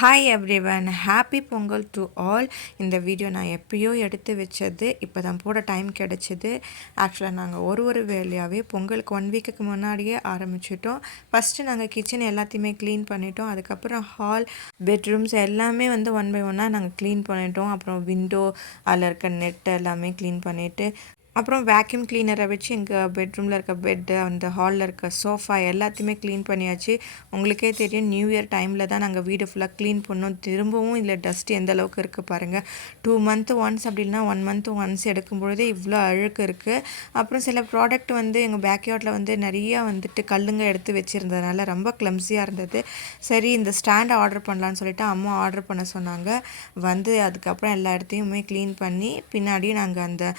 Hi everyone, happy Pongal to all. இந்த video நான் எப்பயோ எடுத்து வச்சது, இப்போ தான் போட டைம் கிடச்சிது. ஆக்சுவலாக நாங்கள் ஒரு வேலையாகவே பொங்கலுக்கு 1 வீக்குக்கு முன்னாடியே ஆரம்பிச்சிட்டோம். ஃபஸ்ட்டு நாங்கள் கிச்சன் எல்லாத்தையுமே க்ளீன் பண்ணிட்டோம். அதுக்கப்புறம் ஹால், பெட்ரூம்ஸ் எல்லாமே வந்து ஒன் பை ஒன்னாக நாங்கள் க்ளீன் பண்ணிட்டோம். அப்புறம் விண்டோ, அதில் இருக்க நெட் எல்லாமே க்ளீன் பண்ணிவிட்டு, அப்புறம் வேக்யூம் கிளீனரை வச்சு எங்கள் பெட்ரூமில் இருக்க பெட்டு, அந்த ஹாலில் இருக்க சோஃபா எல்லாத்தையுமே க்ளீன் பண்ணியாச்சு. உங்களுக்கே தெரியும், நியூ இயர் டைமில் தான் நாங்கள் வீடு ஃபுல்லாக க்ளீன் பண்ணோம். திரும்பவும் இதில் டஸ்ட் எந்த அளவுக்கு இருக்குது பாருங்கள். 2 மந்த் ஒன்ஸ் அப்படி இல்லைனா 1 மந்த் ஒன்ஸ் எடுக்கும் பொழுதே இவ்வளோ அழுக்கு இருக்குது. அப்புறம் சில ப்ராடக்ட் வந்து எங்கள் பேக்யார்டில் வந்து நிறையா வந்துட்டு கல்லுங்க எடுத்து வச்சுருந்ததுனால ரொம்ப கிளம்ஸியாக இருந்தது. சரி, இந்த ஸ்டாண்டை ஆர்டர் பண்ணலான்னு சொல்லிட்டு அம்மா ஆர்டர் பண்ண சொன்னாங்க. வந்து அதுக்கப்புறம் எல்லா இடத்தையுமே க்ளீன் பண்ணி பின்னாடி நாங்கள் அந்த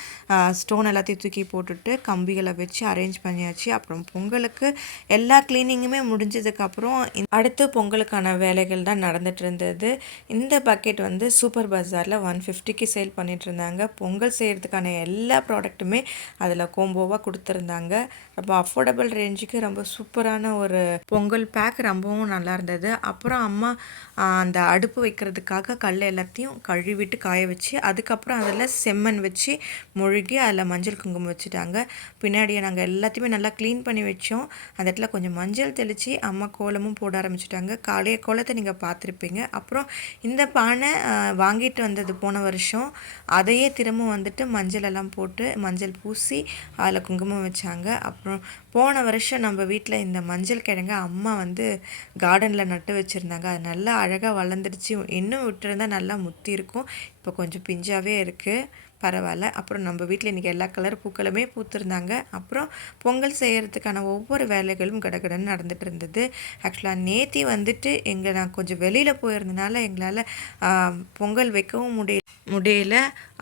ஸ்டோன் எல்லாத்தையும் தூக்கி போட்டுட்டு கம்பிகளை வச்சு அரேஞ்ச் பண்ணியாச்சு. அப்புறம் பொங்கலுக்கு எல்லா க்ளீனிங்குமே முடிஞ்சதுக்கப்புறம் அடுத்து பொங்கலுக்கான வேலைகள் தான் நடந்துட்டு இருந்தது. இந்த பக்கெட் வந்து சூப்பர் பஜாரில் 150க்கு சேல் பண்ணிட்டு இருந்தாங்க. பொங்கல் செய்கிறதுக்கான எல்லா ப்ராடக்ட்டுமே அதில் கோம்போவாக கொடுத்துருந்தாங்க. ரொம்ப அஃபோர்டபுள் ரேஞ்சுக்கு ரொம்ப சூப்பரான ஒரு பொங்கல் பேக், ரொம்பவும் நல்லா இருந்தது. அப்புறம் அம்மா அந்த அடுப்பு வைக்கிறதுக்காக கல் எல்லாத்தையும் கழுவிட்டு காய வச்சு, அதுக்கப்புறம் அதில் செம்மண் வச்சு மொழுகி அதில் மஞ்சள் குங்குமம் வச்சுட்டாங்க. பின்னாடியே நாங்கள் எல்லாத்தையுமே நல்லா க்ளீன் பண்ணி வச்சோம். அந்த இடத்துல கொஞ்சம் மஞ்சள் தெளித்து அம்மா கோலமும் போட ஆரம்பிச்சிட்டாங்க. காலைய கோலத்தை நீங்கள் பார்த்துருப்பீங்க. அப்புறம் இந்த பானை வாங்கிட்டு வந்தது போன வருஷம், அதையே திரும்ப வந்துட்டு மஞ்சள் எல்லாம் போட்டு மஞ்சள் பூசி அதில் குங்குமம் வச்சாங்க. அப்புறம் போன வருஷம் நம்ம வீட்டில் இந்த மஞ்சள் கிழங்க அம்மா வந்து கார்டனில் நட்டு வச்சுருந்தாங்க. அது நல்லா அழகாக வளர்ந்துடுச்சு. இன்னும் விட்டுருந்தால் நல்லா முத்தி இருக்கும். இப்போ கொஞ்சம் பிஞ்சாகவே இருக்குது, பரவாயில்ல. அப்புறம் நம்ம வீட்டில் இன்றைக்கி எல்லா கலர் பூக்களுமே பூத்துருந்தாங்க. அப்புறம் பொங்கல் செய்கிறதுக்கான ஒவ்வொரு வேலைகளும் கடகடன்னு நடந்துகிட்டு இருந்தது. ஆக்சுவலாக நேத்தி வந்துட்டு நான் கொஞ்சம் வெளியில் போயிருந்தனால எங்களால் பொங்கல் வைக்கவும் முடியல.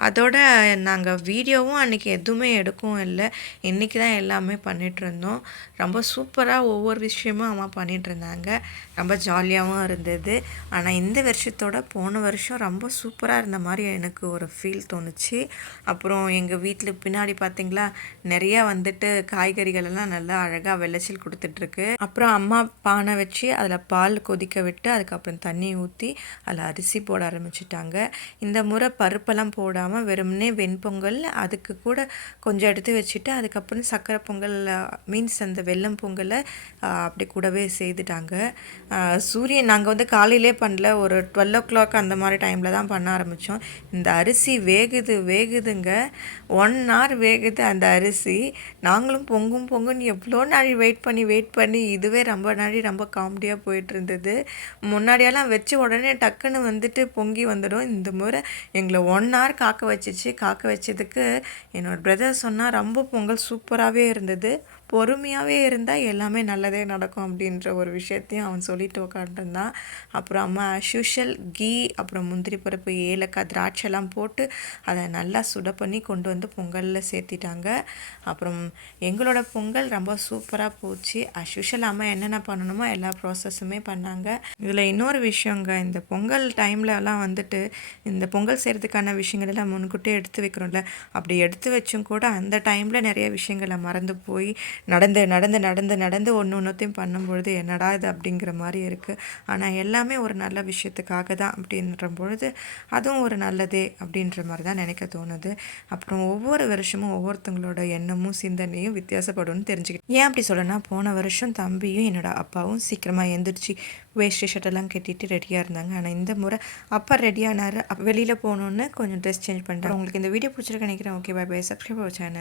அதோட நாங்கள் வீடியோவும் அன்றைக்கி எதுவுமே எடுக்கவும் இல்லை. இன்றைக்கி தான் எல்லாமே பண்ணிகிட்ருந்தோம். ரொம்ப சூப்பராக ஒவ்வொரு விஷயமும் அம்மா பண்ணிகிட்ருந்தாங்க. ரொம்ப ஜாலியாகவும் இருந்தது. ஆனால் இந்த வருஷத்தோட போன வருஷம் ரொம்ப சூப்பராக இருந்த மாதிரி எனக்கு ஒரு ஃபீல் தோணுச்சு. அப்புறம் எங்கள் வீட்டில் பின்னாடி பார்த்திங்களா, நிறையா வந்துட்டு காய்கறிகள் எல்லாம் நல்லா அழகாக விளைச்சல் கொடுத்துட்ருக்கு. அப்புறம் அம்மா பானை வச்சு அதில் பால் கொதிக்க விட்டு அதுக்கப்புறம் தண்ணி ஊற்றி அதில் அரிசி போட ஆரம்பிச்சிட்டாங்க. இந்த முறை பருப்பெல்லாம் போடாமல் வெறுமனே வெண்பொங்கல், அதுக்கு கூட கொஞ்சம் எடுத்து வச்சுட்டு அதுக்கப்புறம் சர்க்கரை பொங்கல், மீன்ஸ் அந்த வெல்லம் பொங்கலை அப்படி கூடவே செய்துட்டாங்க. சூரியன் நாங்கள் வந்து காலையிலே பண்ணல, ஒரு 12 o'clock அந்த மாதிரி டைமில் தான் பண்ண ஆரம்பித்தோம். இந்த அரிசி வேகுதுங்க. 1 hour வேகுது அந்த அரிசி. நாங்களும் பொங்குன்னு எவ்வளோ நாள் வெயிட் பண்ணி இதுவே ரொம்ப காமெடியாக போயிட்டு இருந்தது. முன்னாடியெல்லாம் வச்ச உடனே டக்குன்னு வந்துட்டு பொங்கி வந்துடும். இந்த முறை எங்களை 1 hour காக்க வச்சதுக்கு என்னோடய பிரதர் சொன்னால் ரொம்ப பொங்கல் சூப்பராகவே இருந்தது. பொறுமையாகவே இருந்தால் எல்லாமே நல்லதே நடக்கும் அப்படின்ற ஒரு விஷயத்தையும் அவன் சொல்லிட்டு உட்காந்துருந்தான். அப்புறம் அம்மா யூஷுவல் கீ, அப்புறம் முந்திரி பருப்பு, ஏலக்காய், திராட்சைலாம் போட்டு அதை நல்லா சுட பண்ணி கொண்டு வந்து பொங்கலில் சேர்த்திட்டாங்க. அப்புறம் எங்களோட பொங்கல் ரொம்ப சூப்பராக போச்சு. யூஷுவல் அம்மா என்னென்ன பண்ணணுமோ எல்லா ப்ராசஸுமே பண்ணாங்க. இதில் இன்னொரு விஷயங்க, இந்த பொங்கல் டைம்லலாம் வந்துட்டு இந்த பொங்கல் செய்கிறதுக்கான விஷயங்கள் எல்லாம் முன்கூட்டியே எடுத்து வைக்கிறோம்ல, அப்படி எடுத்து வச்சும் கூட அந்த டைமில் நிறைய விஷயங்களை மறந்து போய் நடந்து ஒன்றுத்தையும் பண்ணும்பொழுது என்னடா இது அப்படிங்கிற மாதிரி இருக்குது. ஆனால் எல்லாமே ஒரு நல்ல விஷயத்துக்காக தான் அப்படின்ற பொழுது அதுவும் ஒரு நல்லதே அப்படின்ற மாதிரி தான் நினைக்க தோணுது. அப்புறம் ஒவ்வொரு வருஷமும் ஒவ்வொருத்தங்களோட எண்ணமும் சிந்தனையும் வித்தியாசப்படும்னு தெரிஞ்சுக்கிட்டேன். ஏன் அப்படி சொல்லனா, போன வருஷம் தம்பியும் என்னோட அப்பாவும் சீக்கிரமாக எழுந்திரிச்சு வேஷ்டி ஷர்ட்டெல்லாம் கட்டிட்டு ரெடியாக இருந்தாங்க. ஆனால் இந்த முறை அப்பா ரெடியானார். வெளியில் போகணுன்னு கொஞ்சம் ட்ரெஸ் சேஞ்ச் பண்ணுறேன். உங்களுக்கு இந்த வீடியோ பிடிச்சிருக்கு நினைக்கிறேன். Okay, bye bye. Subscribe our channel.